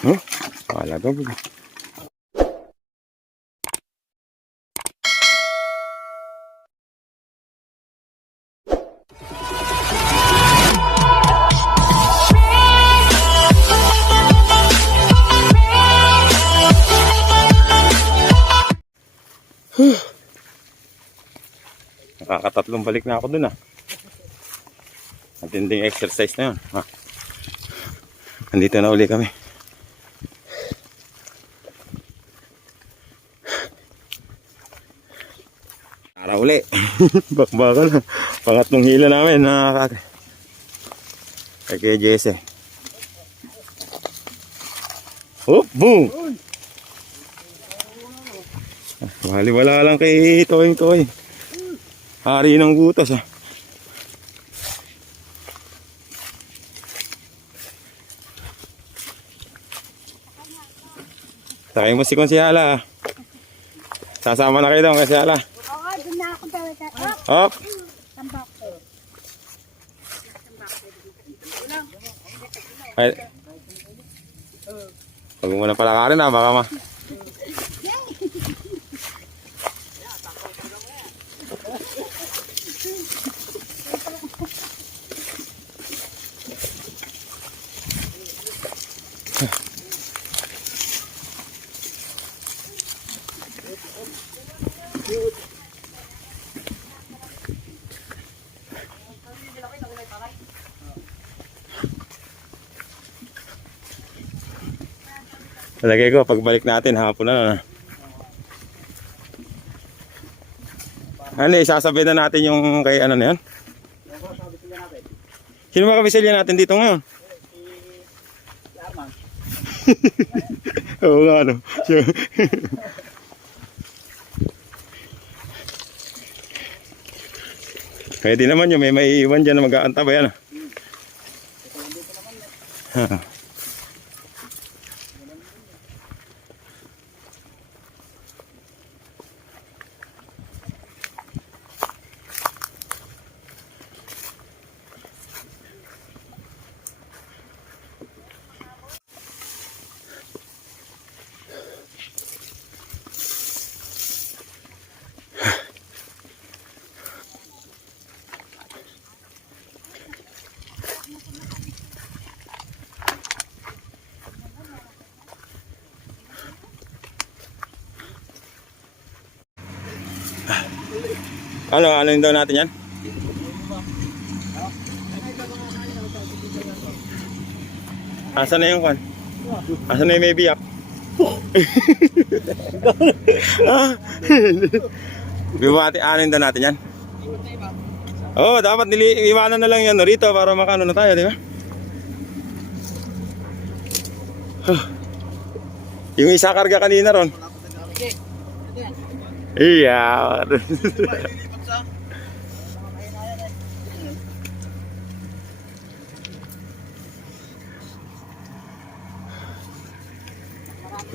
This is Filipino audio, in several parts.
Huh? Wala ba? Nakakatatlong balik na ako dun ah. Matinding exercise na yun. Ah. Andito na uli kami. Tara uli. Bakbaka na. Pangatlong hila namin. Kay Jesse. Oh, boom! Wala lang kay Toy. Hari ng butas ah. Sakay mo si Konsyala. Sasama na kayo doon, Konsyala. Oo, doon na ako talaga. Hop! Tambak. Ay. Huwag mo na palakarin ah, baka ma... Lagay ko, pagbalik natin, hapon na. Ano, isasabi na natin yung kay ano na yan? Sino ba kabisilya natin dito ngayon? Oo nga, ano. Pwede naman yun, may maiiwan dyan na mag-aantabay, ano. Ano yung daw natin yan? Asan na yung kan? Asan na yung may biyak? Bibati, ano yung daw natin yan? Oo, dapat iwanan na lang yan rito para makano na tayo, di ba? Yung isa karga kanina ron. Iya.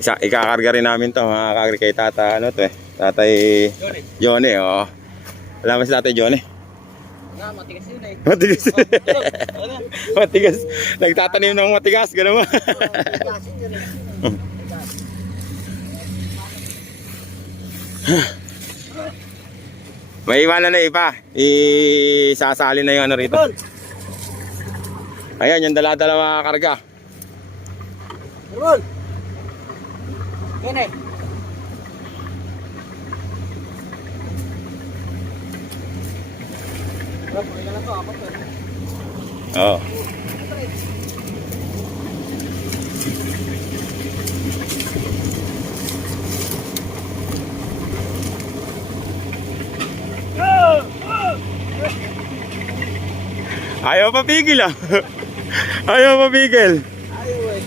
Ikakarga rin namin to, makakarga kay tata, ano to eh, tatay Johnny, oh. Alam mo si tatay Johnny? Matigas yun eh. Matigas. Matigas. Nagtatanim ng matigas, gano'n ba? May iwanan na iba. Isasali na yung ano rito. Ayan, yung dala-dala karga. Rol! Yan eh. Oo. Ayaw pa pigil ah. Ayaw pa pigil. Ayaw eh.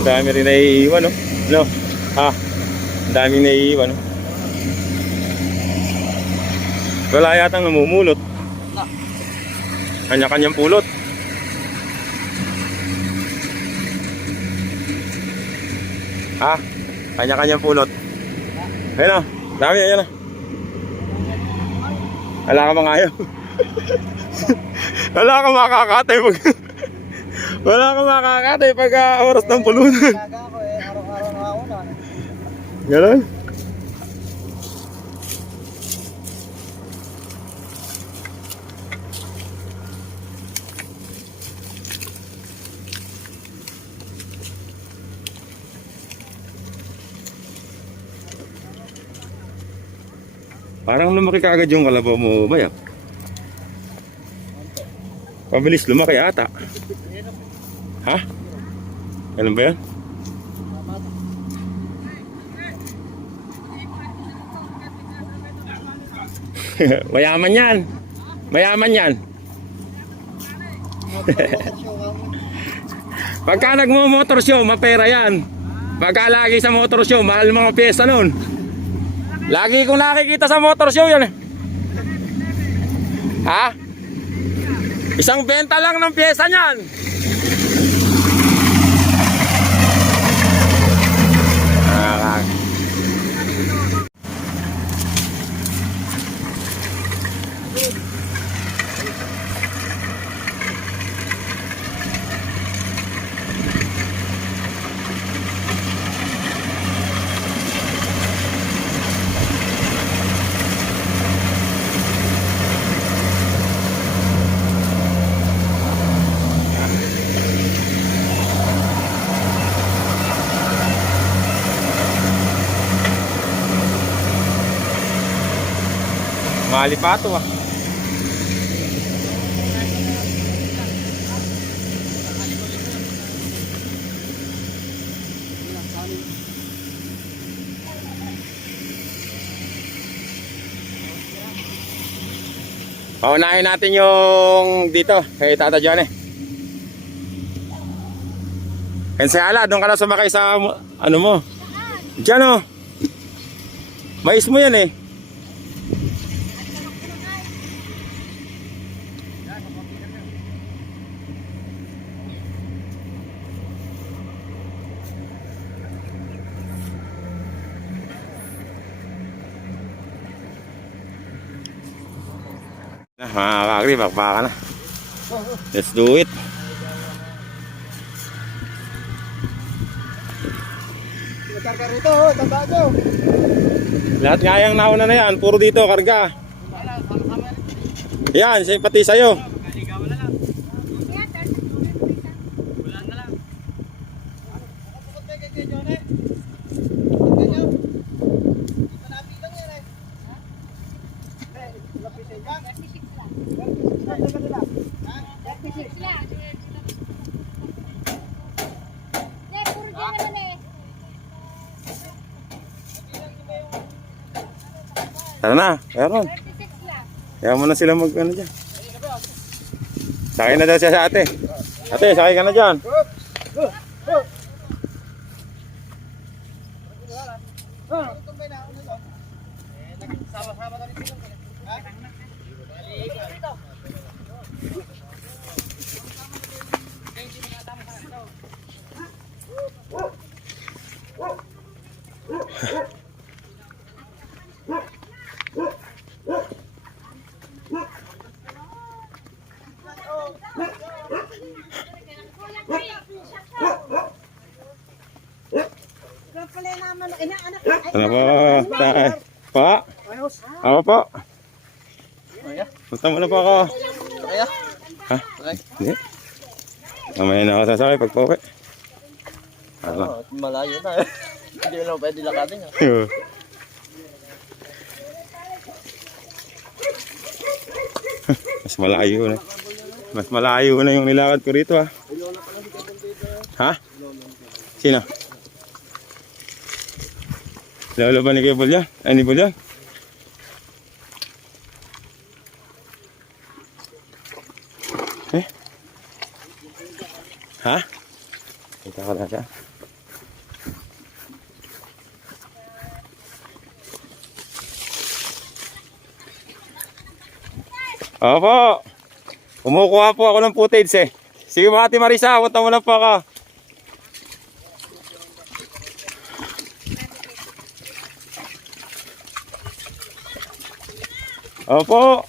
Ang dami rin naiiwan, no? No? Ha? Ang daming naiiwan. Wala yatang namumulot. Na. Kanya-kanyang pulot. Ha? Kanya-kanyang pulot. Ayun o. Dami, ayun o. Wala ka mga ayaw. Wala ka makakatay pag... Wala ka makakatay pag oras ng pulunan. Gaga ako eh, araw-araw na ako na. Ganon? Parang lumaki ka agad yung kalabaw mo, Bayak. Pabilis lumaki ata. Ha? Ganun ba yan? Mayaman yan. Mayaman yan. Pagka nagmo-motor show, mapera yan. Pagka lagi sa motor show, mahal mga pyesa nun. Lagi kong nakikita sa motor show yan eh. Ha? Isang benta lang ng pyesa niyan. Malipato ah. Paunahin natin yung dito kay Tata Johnny. Kensala, doon ka na sumakay sa ano mo? Diyan oh. Mais mo yan eh. Mga kakri, bakbaka na. Let's do it. Karga rito, tanda nyo. Lahat nga yung nauna na yan, puro dito karga. Yan, pati sa'yo. Tara na, meron. Kaya mo na sila mag-ano dyan. Sakay na daw siya sa ate. Ate, sakay ka na dyan. Ano po? Pa? Ako po. Punta muna po ako. Kaya? Ha? Hindi. Mamaya na ako sasakay pag pauwi. Oo, malayo na eh. Hindi na pwede lakatin ha. Mas malayo na. Mas malayo na yung nilakad ko rito ha. Ha? Sino? Lalo ba ni Kuya Bulyan? Ay, ni Bulyan? Eh? Ha? Kita ko na siya. Opo. Kumukuha po ako ng footage eh. Sige mga Ate Marisa, punta mo na po ako. Opo.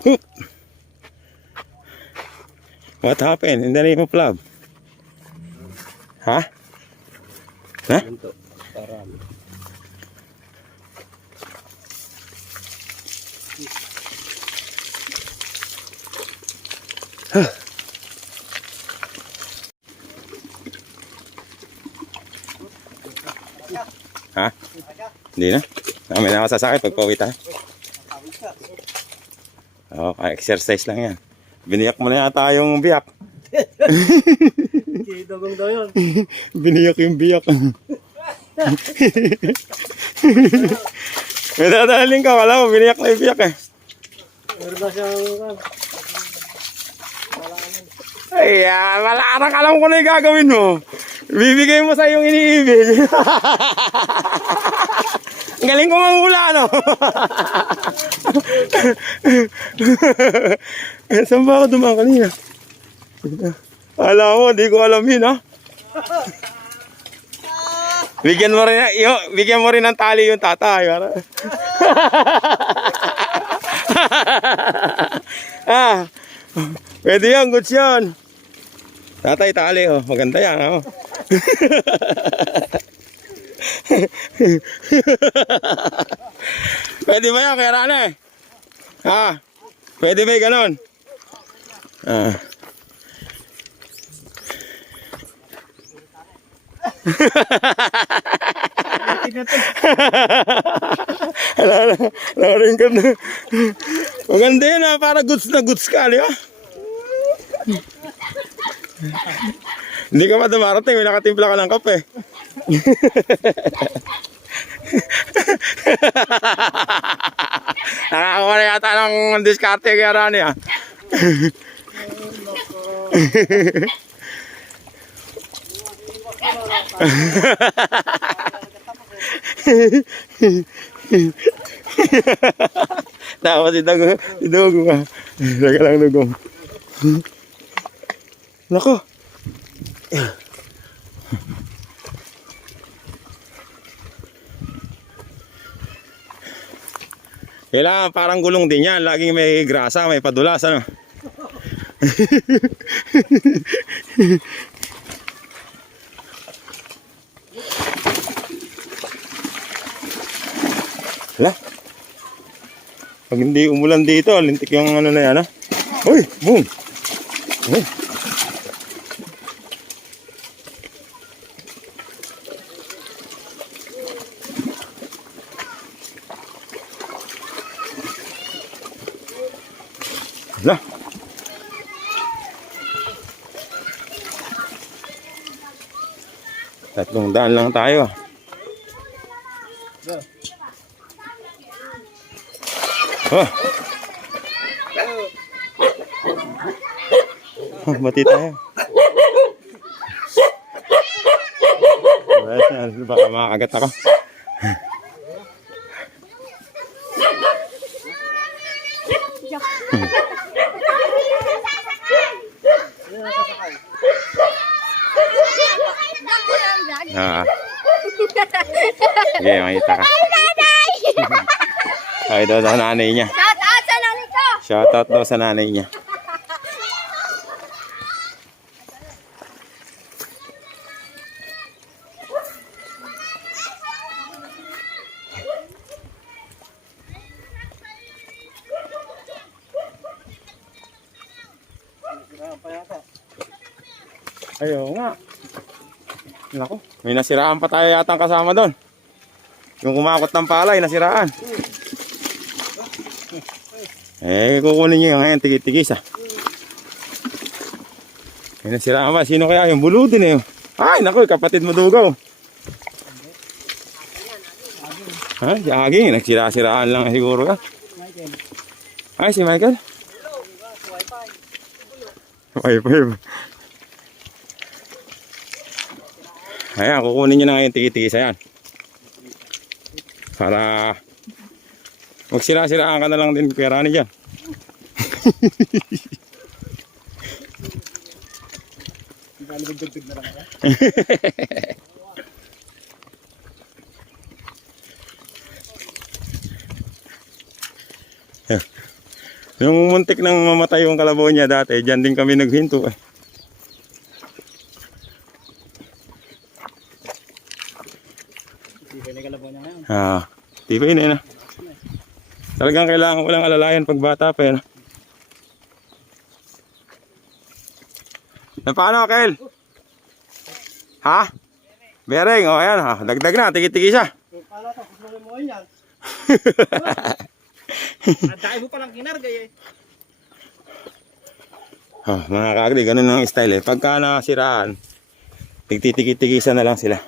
Hoop. What happened in the name of love? Ha? Ha? Ha? Hindi na? May nakasasakit pag pauwi tayo. Oo, exercise lang yan. Biniyak mo na yata yung biyak. Dugong daw yun. Biniyak yung biyak. May dadaling ka, wala mo, biniyak na yung biyak eh. Meron na siyang... Ayan, malarang alam ko na yung gagawin mo. Bibigay mo sa yung iniibig. Ang galing ko manghula, no? Saan ba ako dumaan kanina? Alam mo, di ko alam yun, ha? Bigyan mo rin ng tali yung tatay. Ah, pwede yan, goods yan. Tatay, tali, oh. Maganda yan, oh. Pwede ba yan, kaya Rane? Ha? Pwede ba yung ganon? Ah. Rin ka na. Maganda yun, ha? Para goods na goods ka, di ba? Hindi ka pa dumarating, may nakatimpla ka ng kape. Nakakuha na yata ng diskarte kaya Rani, ah. Tapos si Dugong, ah. Teka lang, Dugong. Nako. Kailangan parang gulong din yan. Laging may grasa, may padulas, ano? Hala. Pag hindi umulan dito, lintik yung ano na yan, ha? Uy! Boom! Uy! Hala. Tatlong daan lang tayo. Oh. Oh, bati tayo. Baka makakagat ako. Ah. Sige, makita ka. Ay, daw sa nanay niya. Shout out sa nanay ko! Shout out daw sa nanay niya. Ayaw nga. Nako, may nasiraan pa tayo yatang kasama doon. Yung kumakot ng palay, nasiraan. Eh, kukunin nyo yung ngayon, tigis-tigis, ah. May nasiraan pa. Sino kaya yung buludin eh? Ay, naku, kapatid mo dugaw. Ay, si Aging, nagsira-siraan lang siguro ka. Ay, si Michael. Wi-Fi. Ayan, kukunin nyo na ngayon tiki-tikisa yan. Para magsira-siraan ka na lang din pera ni dyan. Yung muntik nang mamatay yung kalabaw niya dati, dyan din kami naghinto eh. Tibay na yun ah. Talagang kailangan ko lang alalayan pag bata pa yun. Paano, Kel? Ha? Bering, o ayan ha. Dagdag na, tigi-tigi siya. Paano ito? Kusunin mo yan. Ang dahil mo palang kinargay eh. Mga kagri, ganun ang style eh. Pagka nasiraan, tigtitigi-tigisa na lang sila.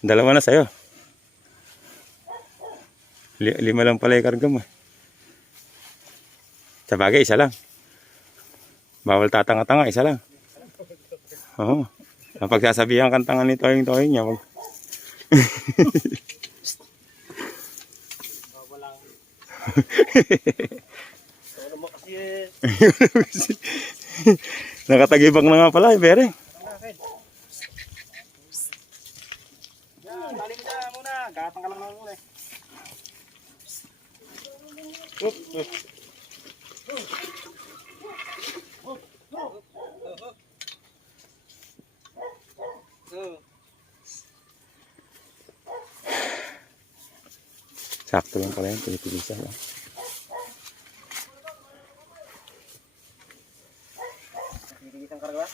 Dalawa na sa'yo. Lima lang pala yung karga mo. Sa bagay, isa lang. Bawal tatanga-tanga, isa lang. Oo. Kapag sasabihan kang tanga ni Toying niya, wag. Nakatagibak na nga pala, Bering. Tali mo dyan muna. Gatang ka lang naman muna eh. Sakto lang pala yun, pinipilisa lang. Isang karga?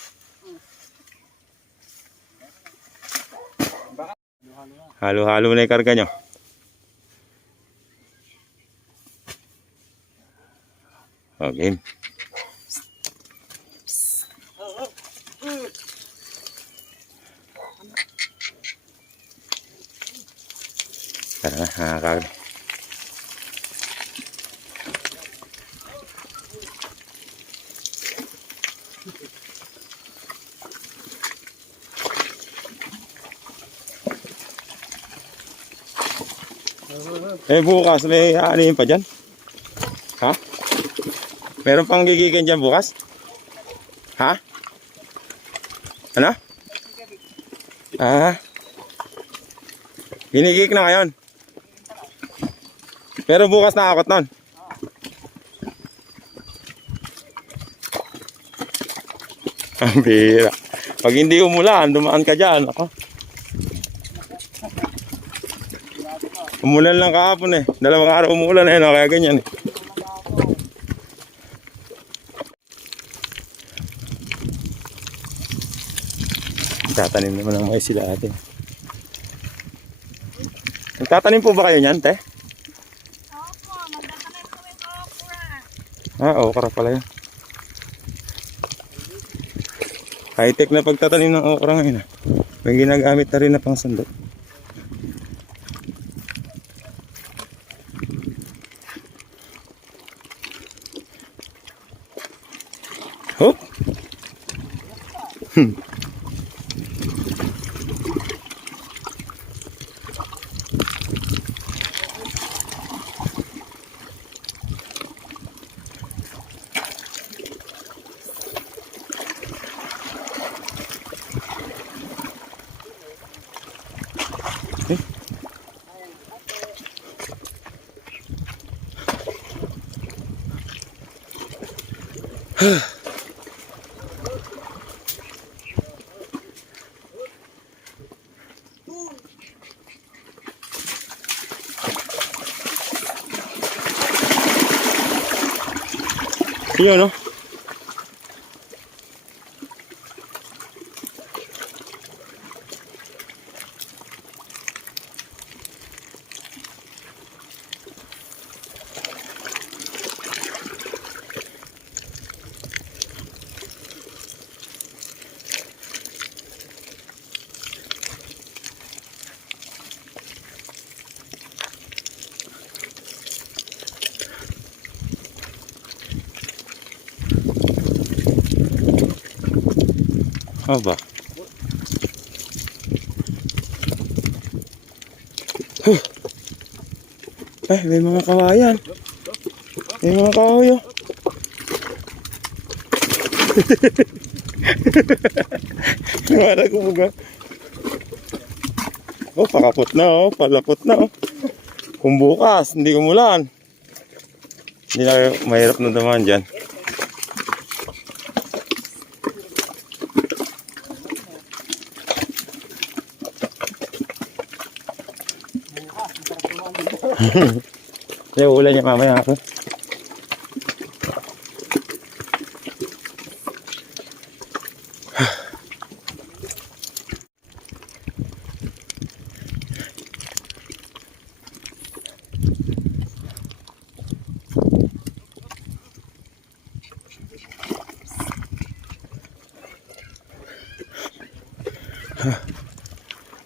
Halo-halo na yung karga nyo. Okay. Tara na, kagri. Bukas may aanihin pa dyan? Ha? Meron pang gigigan dyan bukas? Ha? Ano? Ginigik na ngayon. Pero bukas nakakot nun. Ang bira. Pag hindi umulan, dumaan ka dyan. Ako. Umulan lang kahapon eh. 2 araw umulan eh. No? Kaya ganyan eh. Tatanim naman ng mais sila atin. Nagtatanim po ba kayo niyan, te? Opo, magtatanim kami ng okra. Okra pala yan. High-tech na pagtatanim ng okra ngayon. May ginagamit na rin na pang sandok. Hop! Yun, no? Aba. Huh. Eh, may mga kawayan. May mga kahoy, oh. Wala ko mga. Oh, pakapot na, oh. Palapot na, oh. Kung bukas, hindi umulan. Hindi na mahirap na naman dyan. Kaya ulan niya mamaya ako.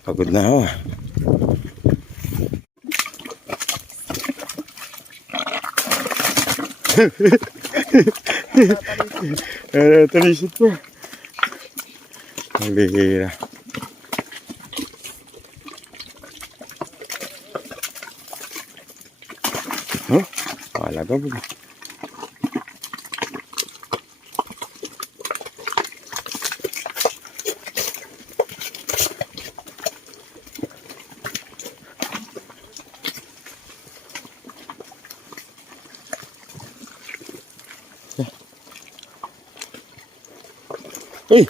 Pagod na ako. Talisod po. Ang bihira. Oh, wala ka ba? Uy!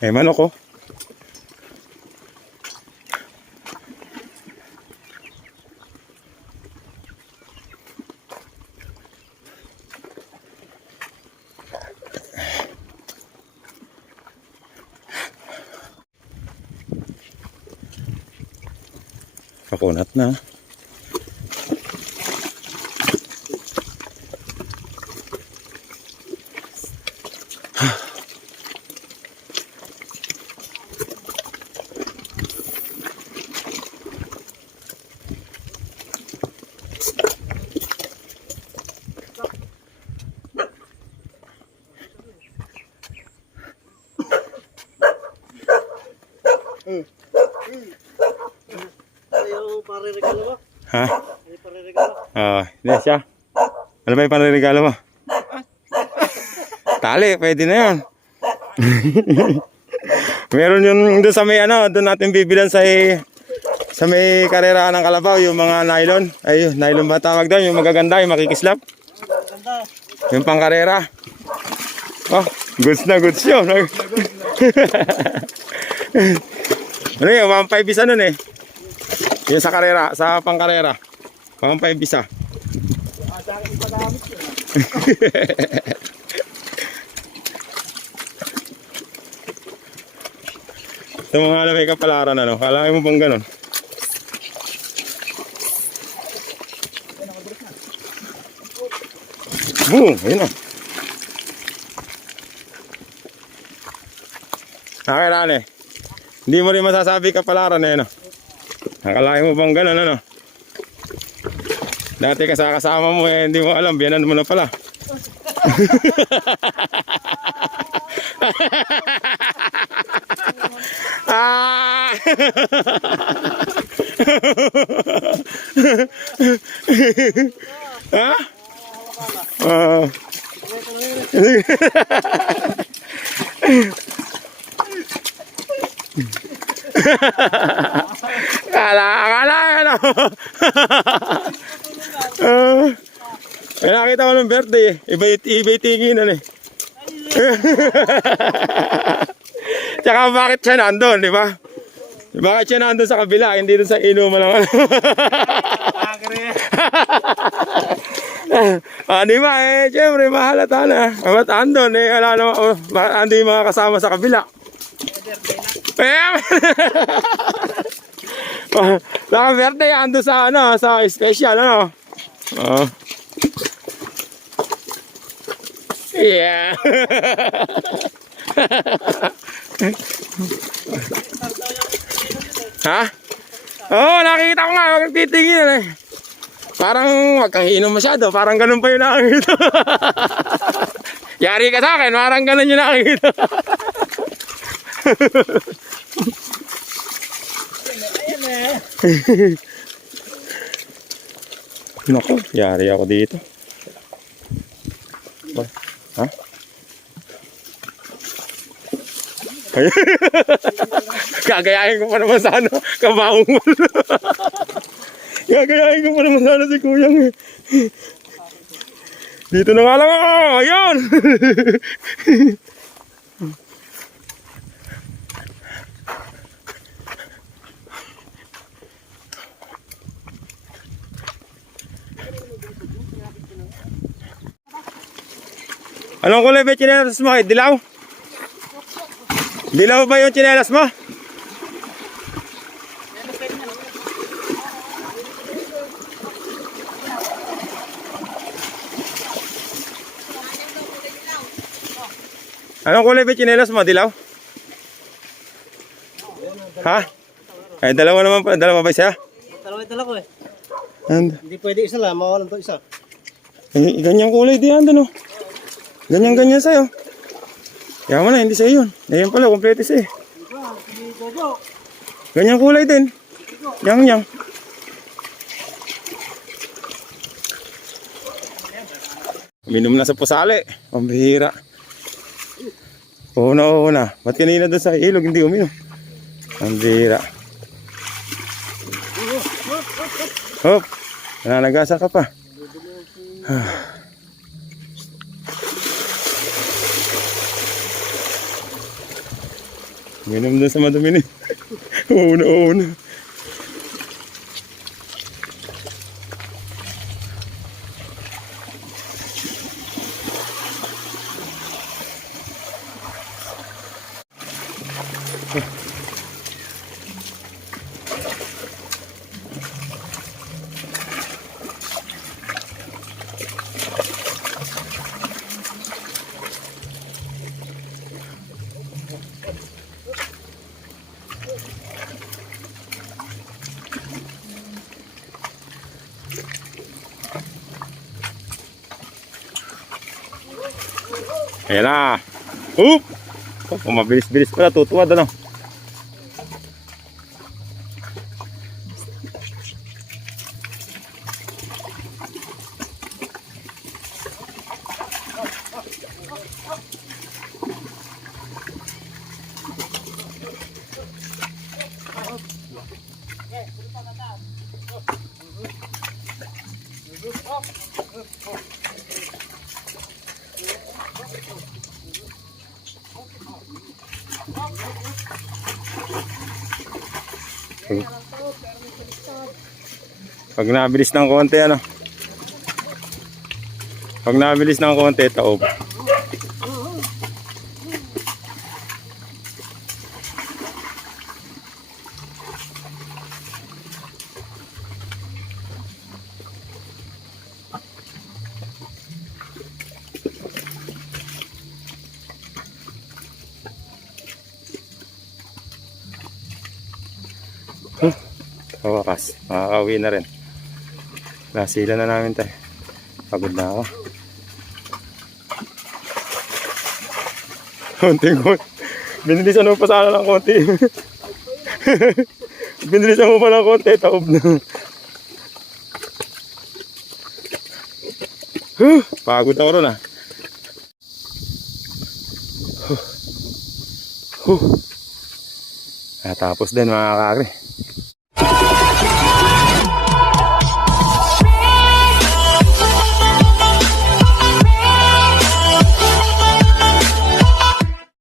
Eh, manok ko. Pakunat na. Ayaw pare-regalo mo? Ha? Ayaw pare-regalo? Hindi siya. Ano ba yung panregalo mo? Tali, pwede na yan. Meron yun doon sa may ano, doon natin bibilan sa may karera ng Kalabaw, yung mga nylon. Ay, nylon ba tawag doon? Yung magaganda, yung makikislap. Ganda. Yung pang karera. Oh, goods na goods yun. Ano yun, 1.5 isa nun eh. Yung sa karera, sa pang karera. 1.5 isa. Ito mga alamay kapalaran ano, kalahin mo bang ganon? Boom! Ayun na. Nakailan eh. Hindi mo rin masasabi kapalaran eh no. Nakalahin mo bang ganon ano? Dati kasama mo eh, hindi mo alam, biyanan mo na pala. Ah! Ha? Akala ano? Nakita ko ng birthday eh. Iba tinginan eh. Tsaka bakit siya nandun, di ba? Bakit siya nandun sa kabila, hindi dun sa inuman lang. Di ba eh, siyempre mahalata na. Ba't andun eh, ando yung mga kasama sa kabila. Saka birthday, ando sa ano, sa special ano. Oh. Yeah. Ha? Oo, nakikita ko nga. Huwag kang titingin eh. Parang wag kang inom masyado. Parang ganun pa yung nakikita. Yari ka sa akin. Parang ganun yung nakikita. Naku, yari ako dito. Ha? Ay, gagayahin ko pa naman sana kabaong mo. Gagayahin ko pa naman sana si Kuyang eh. Dito na nga lang ako. Ayun. Anong kulay ba yung tsinelas mo? Dilaw? Dilaw ba yung tsinelas mo? Anong kulay ba yung tsinelas mo? Dilaw? Ha? Ay, dalawa naman pa. Dalawa ba siya? Dala ko eh. And, Hindi pwede isa lang, mawalan to isa. ay, ganyang kulay diyan, ano? Ganyan-ganyan sa'yo. Kaya mo na, hindi sa'yo yun. Ayan pala, kompleto sa'yo. Ganyang kulay din. Yang-yang. Minom na sa pusali. Pambihira. Una. Ba't kanina doon sa ilog, hindi uminom? Pambihira. Hop. Nananagasa ka pa. Minom doon sa madumi ni. Una. Ayan na. Oop! Oh, mabilis-bilis pala. Tutuwad ano. Pag nabilis ng konti ano. Pag nabilis ng konti, taob. Sa wakas, makakauwi na rin. Nasila na namin tayo. Pagod na ako. Konting. Binilisan mo pa sana ng konti. Binilisan mo pa ng konti. Taob na. Pagod ako ron ah. Natapos din mga kakri.